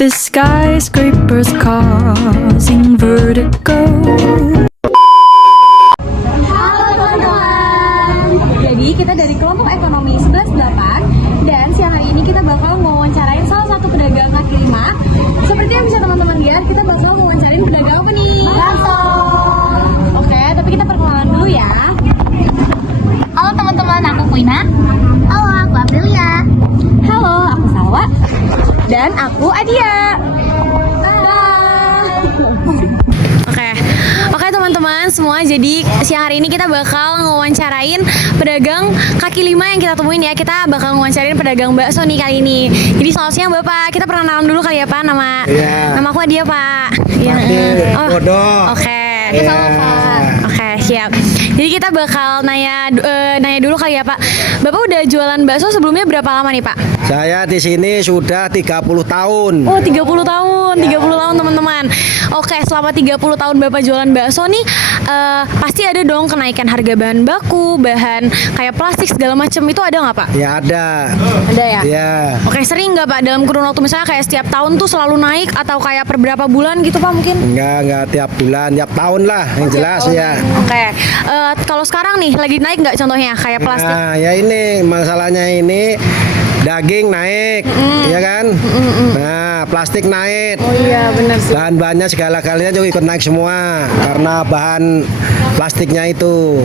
The skyscrapers causing vertigo. Halo teman-teman. Jadi kita dari kelompok ekonomi 11-8 dan siang hari ini kita bakal mewawancarain salah satu pedagang kaki lima. Seperti yang bisa teman-teman lihat, kita bakal mewawancarain pedagang apa nih? Bakso. Oke, tapi kita perkenalan dulu ya. Halo teman-teman, aku Quina. Halo, aku Aprilia. Halo, aku Salwa. Dan aku Adia. Oke teman-teman semua, jadi siang hari ini kita bakal ngewawancarain pedagang kaki lima yang kita temuin ya. Kita bakal ngewawancarain pedagang bakso nih kali ini. Jadi selamat siang Bapak, kita perkenalan dulu kali ya Pak. Nama aku Adia Pak. Dodo. Oke. Iya. Oke, siap. Jadi kita bakal nanya dulu kali ya Pak. Bapak udah jualan bakso sebelumnya berapa lama nih Pak? Saya di sini sudah 30 tahun. Oh, 30 tahun, 30 tahun teman-teman. Oke, selama 30 tahun Bapak jualan bakso nih, pasti ada dong kenaikan harga bahan baku, bahan kayak plastik segala macam, itu ada nggak Pak? Ya ada. Ada ya? Ya. Oke, sering nggak Pak dalam kurun waktu misalnya kayak setiap tahun tuh selalu naik atau kayak per berapa bulan gitu Pak mungkin? Enggak tiap bulan, tiap tahun lah yang jelas ya. Oke, kalau sekarang nih lagi naik nggak contohnya kayak plastik? Nah, ya ini masalahnya ini daging naik, ya kan? Nah, plastik naik. Oh iya, benar sih. Bahan-bahannya segala-galanya juga ikut naik semua karena bahan plastiknya itu.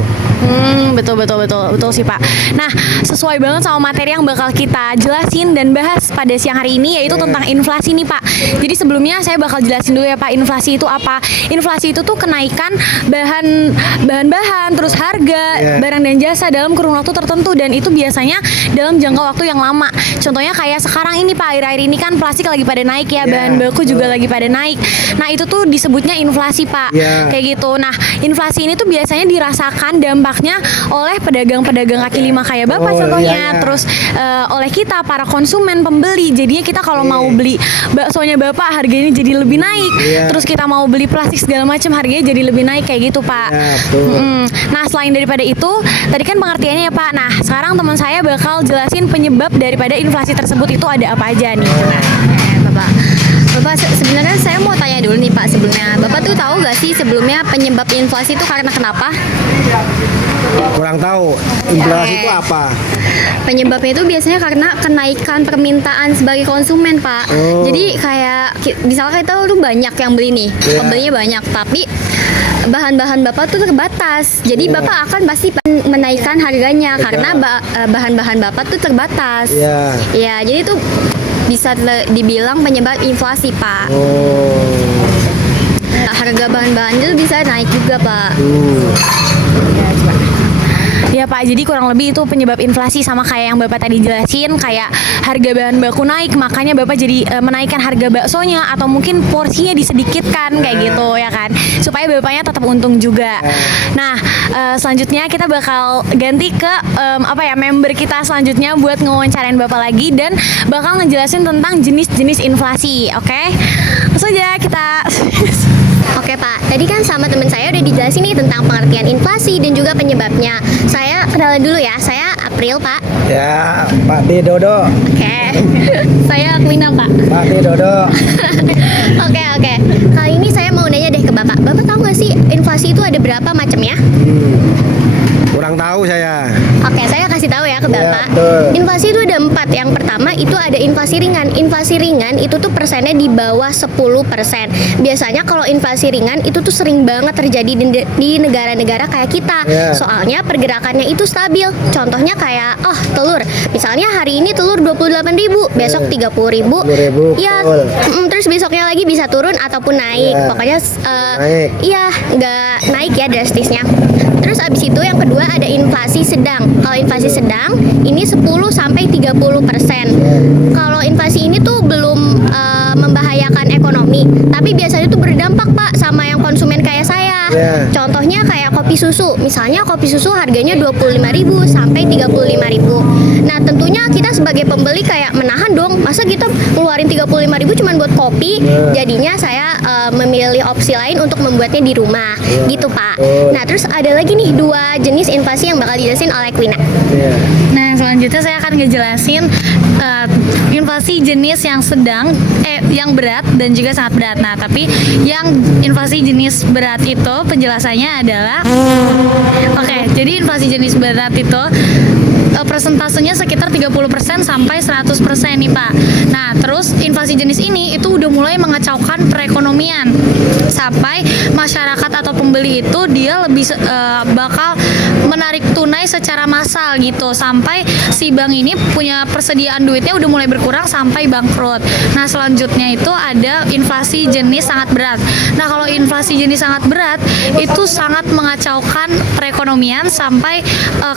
Betul sih Pak. Nah, sesuai banget sama materi yang bakal kita jelasin dan bahas pada siang hari ini, yaitu tentang inflasi nih Pak. Jadi sebelumnya saya bakal jelasin dulu ya Pak, inflasi itu apa? Inflasi itu tuh kenaikan bahan-bahan, terus harga barang dan jasa dalam kurun waktu tertentu, dan itu biasanya dalam jangka waktu yang lama. Contohnya kayak sekarang ini Pak, akhir-akhir ini kan plastik lagi pada naik ya, bahan baku juga lagi pada naik. Nah, itu tuh disebutnya inflasi Pak. Kayak gitu. Nah, inflasi ini tuh biasanya dirasakan dampaknya oleh pedagang-pedagang kaki lima kayak Bapak contohnya, terus oleh kita para konsumen pembeli. Jadinya kita kalau mau beli baksonya Bapak harganya jadi lebih naik. Terus kita mau beli plastik segala macam harganya jadi lebih naik kayak gitu Pak. Nah, selain daripada itu, tadi kan pengertiannya ya Pak. Nah, sekarang teman saya bakal jelasin penyebab daripada inflasi tersebut itu ada apa aja nih. Bapak sebenarnya saya mau tanya dulu nih Pak sebelumnya. Bapak tuh tahu gak sih sebelumnya penyebab inflasi itu karena kenapa? Kurang tahu inflasi itu apa. Penyebabnya itu biasanya karena kenaikan permintaan sebagai konsumen Pak. Jadi kayak misalnya kita tuh banyak yang beli nih, pembelinya banyak, tapi bahan-bahan Bapak tuh terbatas. Jadi Bapak akan pasti menaikkan harganya karena bahan-bahan Bapak tuh terbatas. Ya, jadi itu bisa dibilang penyebab inflasi Pak. Harga bahan-bahan itu bisa naik juga Pak. Ya Pak, jadi kurang lebih itu penyebab inflasi, sama kayak yang Bapak tadi jelasin, kayak harga bahan baku naik, makanya Bapak jadi menaikkan harga baksonya, atau mungkin porsinya disedikitkan kayak gitu ya kan, supaya Bapaknya tetap untung juga. Nah, selanjutnya kita bakal ganti ke member kita selanjutnya buat ngewawancarain Bapak lagi dan bakal ngejelasin tentang jenis-jenis inflasi. Oke? Langsung aja kita Oke Pak, tadi kan sama teman saya udah dijelasin nih tentang pengertian inflasi dan juga penyebabnya. Saya kenalan dulu ya, saya April Pak. Ya, Pak D Dodo. Oke, saya Quina Pak. Pak D Dodo. Oke. Kali ini saya mau nanya deh ke Bapak. Bapak tahu nggak sih inflasi itu ada berapa macamnya? Kurang tahu saya. Oke, saya kasih tahu ya ke Bapak. betul. Inflasi itu ada 4. Yang pertama itu ada inflasi ringan. Inflasi ringan itu tuh persennya di bawah 10%. Biasanya kalau inflasi ringan itu tuh sering banget terjadi di negara-negara kayak kita. Soalnya pergerakannya itu stabil. Contohnya kayak telur. Misalnya hari ini telur 28.000, besok 30.000. Iya. Terus besoknya lagi bisa turun ataupun naik. Pokoknya naik. Iya, nggak naik ya drastisnya. Terus abis itu yang kedua ada inflasi sedang. Kalau inflasi sedang ini 10-30%. Kalau inflasi ini tuh belum membahayakan ekonomi, tapi biasanya tuh berdampak Pak sama yang konsumen kayak saya. Contohnya kayak kopi susu. Misalnya kopi susu harganya 25.000 sampai 35.000. Nah, tentunya kita sebagai pembeli kayak menahan dong masa kita ngeluarin 35.000 cuman buat kopi. Jadinya saya memilih opsi lain untuk membuatnya di rumah gitu Pak. Nah terus ada lagi nih 2 jenis inflasi yang bakal dijelasin oleh Quina. Nah, selanjutnya saya akan ngejelasin inflasi jenis yang sedang, yang berat dan juga sangat berat. Nah, tapi yang inflasi jenis berat itu penjelasannya adalah, oke, jadi inflasi jenis berat itu persentasenya sekitar 30% sampai 100% nih Pak. Nah, terus inflasi jenis ini itu udah mulai mengacaukan perekonomian sampai masyarakat atau pembeli itu dia lebih bakal menarik tunai secara massal gitu, sampai si bank ini punya persediaan duitnya udah mulai berkurang sampai bangkrut. Nah, selanjutnya itu ada inflasi jenis sangat berat. Nah, kalau inflasi jenis sangat berat itu sangat mengacaukan perekonomian sampai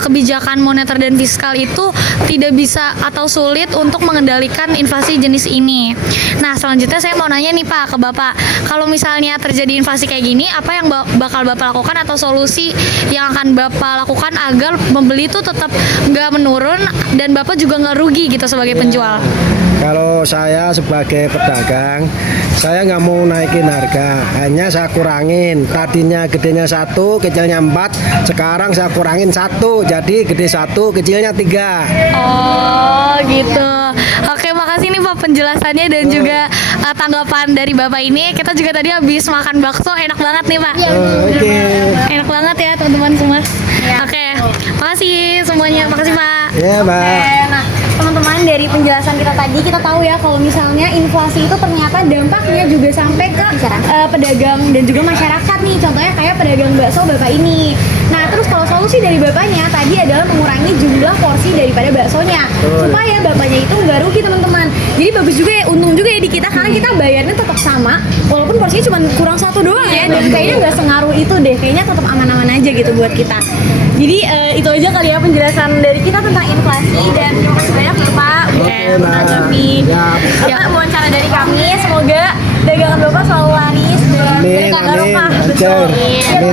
kebijakan moneter dan fiskal itu tidak bisa atau sulit untuk mengendalikan inflasi jenis ini. Nah, selanjutnya saya mau nanya nih Pak ke Bapak, kalau misalnya terjadi inflasi kayak gini, apa yang bakal Bapak lakukan atau solusi yang akan Bapak lakukan agar pembeli itu tetap nggak menurun dan Bapak juga nggak rugi gitu sebagai penjual? Kalau saya sebagai pedagang, saya nggak mau naikin harga, hanya saya kurangin. Tadinya gedenya 1, kecilnya 4, sekarang saya kurangin 1, jadi gede 1, kecilnya 3. Oh gitu. Oke, makasih nih Pak penjelasannya dan juga tanggapan dari Bapak ini. Kita juga tadi habis makan bakso, enak banget nih Pak. Oke. Enak banget ya teman-teman semua. Oke, makasih semuanya. Makasih Pak. Ya, Mbak. Oke, nah teman-teman dari penjelasan kita tadi kita tahu ya kalau misalnya inflasi itu ternyata dampaknya juga sampai ke pedagang dan juga masyarakat nih. Contohnya kayak pedagang bakso Bapak ini. Nah terus kalau solusi dari Bapaknya tadi adalah mengurangi jumlah porsi daripada baksonya supaya Bapaknya itu nggak rugi teman-teman. Jadi bagus juga ya, untung juga ya di kita karena kita bayarnya tetap sama walaupun porsinya cuma kurang 1 doang ya, dan kayaknya nggak sengaruh itu deh, kayaknya tetap aman-aman aja gitu buat kita. Jadi itu aja kali ya penjelasan dari kita tentang inflasi, dan terima kasih banyak ya Pak udah menanggapi wawancara dari kami. Semoga dagangan Bapak selalu laris dan berkah barokah. Betul.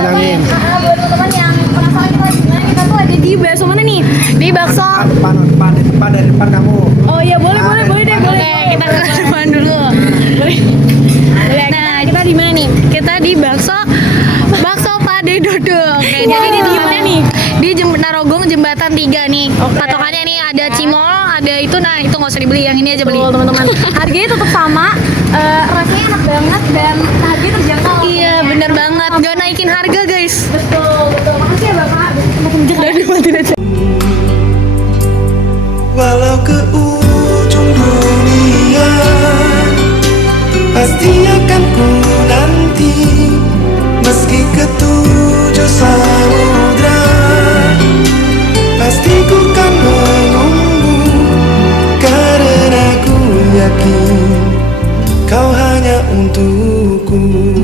Amin. Buat teman-teman yang penasaran kita lagi gimana, kita tuh ada di bakso mana nih? Di bakso. Depan dari depan kamu. Oh iya boleh deh. Oke, kita ke depan dulu. Boleh. Nah, kita di mana nih? Kita di bakso Pade Dodo. Oke, jadi ini di mana nih? Di Narogong Jembatan 3 nih. Patokannya nih ada cimol, ada itu, nah itu nggak usah dibeli, yang ini aja beli. Teman-teman. Harganya tetap sama, rasanya enak banget dan harganya terjangkau. Iya, bener banget. Gak naikin harga guys. Betul. Makasih ya Bapak. Udah dimatiin aja. Walau ke ujung dunia, pasti akan ku nanti, meski ke 7 samudra, pasti ku kan menunggu, karena ku yakin kau hanya untukku.